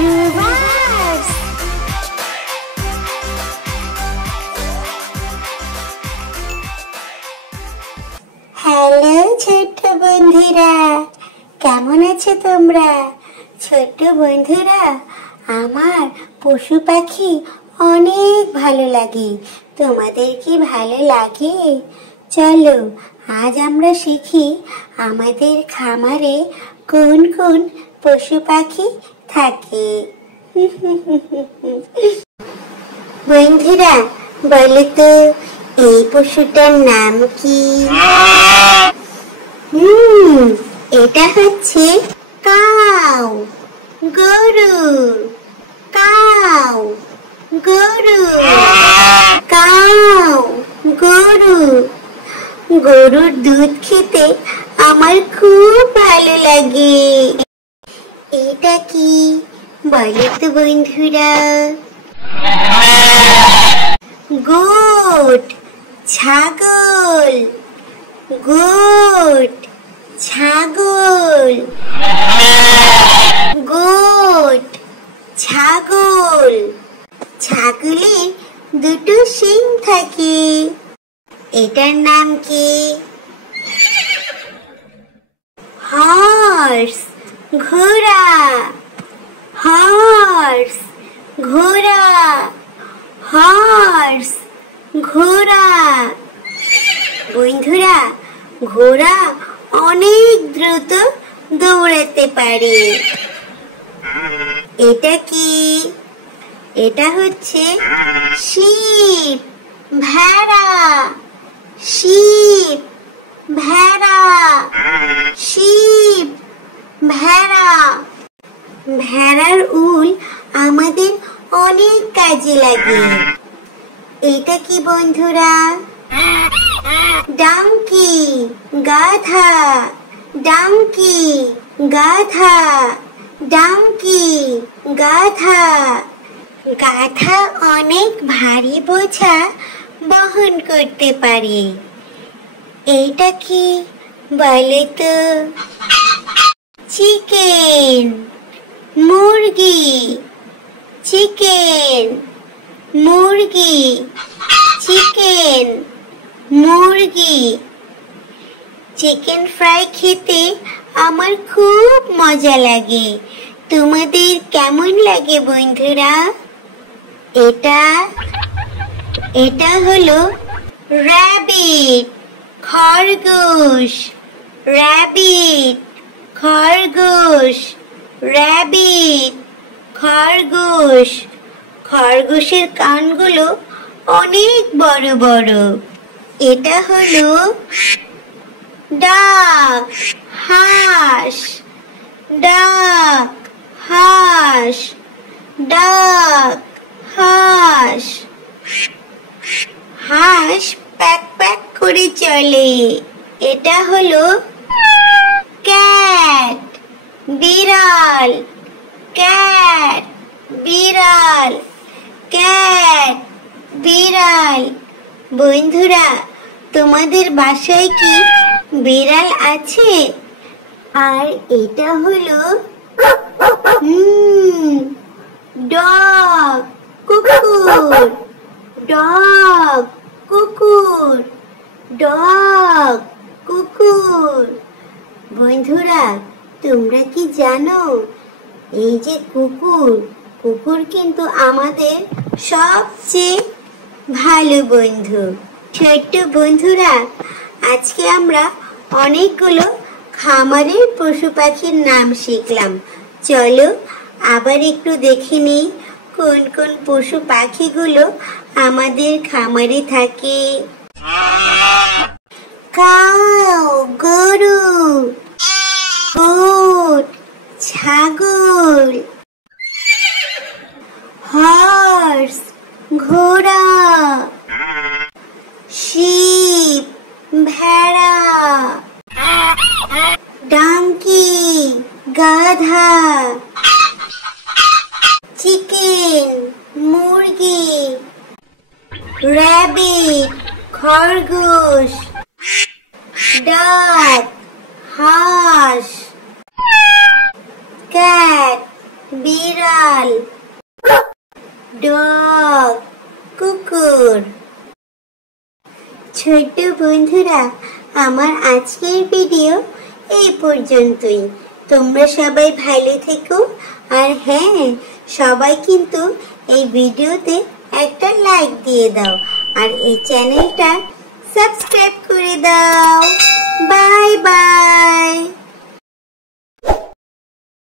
রুবাস। Hello ছোট্ট বন্ধুরা, কেমন আছো তোমরা? ছোট্ট বন্ধুরা, আমার পশু পাখি অনেক ভালো লাগে। তোমাদের কি ভালো লাগে? চলো আজ আমরা শিখি আমাদের খামারে কোন কোন পশু পাখি থাকে। বন্ধুরা বলো তো, এই পশুটার নাম কি? এটা হচ্ছে কাউ, গরু। কাউ গরু, কাউ গরু। গরুর দুধ খেতে আমার খুব ভালো লাগে। এটা কি বলো তো বন্ধুরা? গোট, ছাগল। গোট, ছাগল। গোট, ছাগল। ছাগলের দুটো শিং থাকে। এটার নাম কি? হর্স, ঘোড়া। হর্স, ঘোড়া। হর্স, ঘোড়া। বন্ধুরা, ঘোড়া অনেক দ্রুত দৌড়াতে পারে। এটা কি? এটা হচ্ছে শিপ, ভেড়া। শিপ, ভেড়া। শিপ, ভেড়া। ভেড়ার উল আমাদের অনেক কাজে লাগে। এটা কি বন্ধুরা? ডাঙ্কি, গাধা। ডাঙ্কি, গাধা। ডাঙ্কি, গাধা। গাধা অনেক ভারী বোঝা বহন করতে পারে। এইটা কি বলে তো? চিকেন, মুরগি। চিকেন, মুরগি। চিকেন, মুরগি। চিকেন ফ্রাই খেতে আমার খুব মজা লাগে। তোমাদের কেমন লাগে বন্ধুরা? এটা হলো র‍্যাবিট, খরগোশ। র‍্যাবিট, খরগোশ। র‍্যাবিট, খরগোশ। খরগোশের কানগুলো অনেক বড় বড়। এটা হলো ডাক, হাঁস। ডাক, হাঁস। ডাক, হাঁস। হাঁস প্যাক প্যাক করে চলে। এটা হলো ক্যাট, বিড়াল। ক্যাট, বিড়াল। ক্যাট, বিড়াল। বন্ধুরা, তোমাদের বাসায় কি বিড়াল আছে? আর এটা হলো ডগ, কুকুর। ডগ, কুকুর। ডগ, কুকুর। বন্ধুরা, তোমরা কি জানো এই যে কুকুর, কুকুর কিন্তু আমাদের সবচেয়ে ভালো বন্ধু। ছোট্ট বন্ধুরা, আজকে আমরা অনেকগুলো খামারের পশু পাখির নাম শিখলাম। চলো আবার একটু দেখে নিই কোন কোন পশু পাখিগুলো আমাদের খামারে থাকে। কাউ, গরু। গোট, ছাগল। হর্স, ঘোড়া। শিপ, ভেড়া। ডাঙ্কি, গাধা। চিকেন, মুরগি। র‍্যাবিট, খরগোশ। ডাক, হাঁস। ক্যাট, বিড়াল। বিড়াল, ডগ কুকুর। ছোট্ট বন্ধুরা, আমার আজকের ভিডিও এই পর্যন্তই। তোমরা সবাই ভালো থেকো, আর হ্যাঁ, সবাই কিন্তু এই ভিডিওতে একটা লাইক দিয়ে দাও আর এই চ্যানেলটা সাবস্ক্রাইব করে দাও। Bye bye.